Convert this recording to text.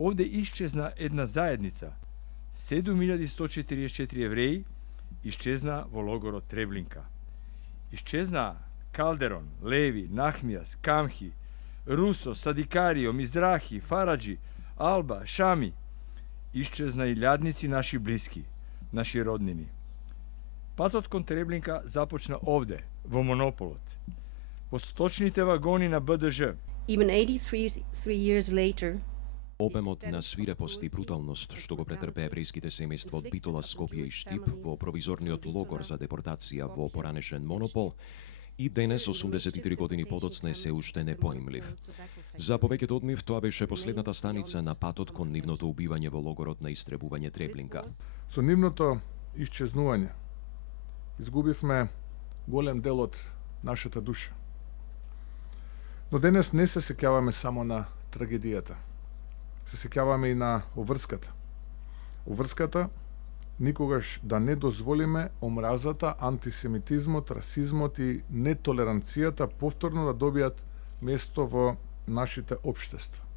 Овде исчезна една заедница. 7144 евреи исчезна во логорот Треблинка. Исчезна Калдерон, Леви, Нахмијас, Камхи, Русо, Садикарио, Мизрахи, Фараджи, Алба, Шами. Исчезна и лјадници наши блиски, наши роднини. Патот кон Треблинка започна овде, во Монополот, во сточните вагони на БДЖ. Even 83 years later, Обемот на свирепост и бруталност што го претрпе еврејските семејства од Битола, Скопје и Штип во провизорниот логор за депортација во поранешен Монопол и денес, 83 години подоцна, е се уште непоимлив. За повеќето од нив тоа беше последната станица на патот кон нивното убивање во логорот на истребување Треблинка. Со нивното исчезнување изгубивме голем дел од нашата душа. Но денес не се сеќаваме само на трагедијата. Се сеќаваме и на обврската. Обврската никогаш да не дозволиме омразата, антисемитизмот, расизмот и нетолеранцијата повторно да добијат место во нашите општества.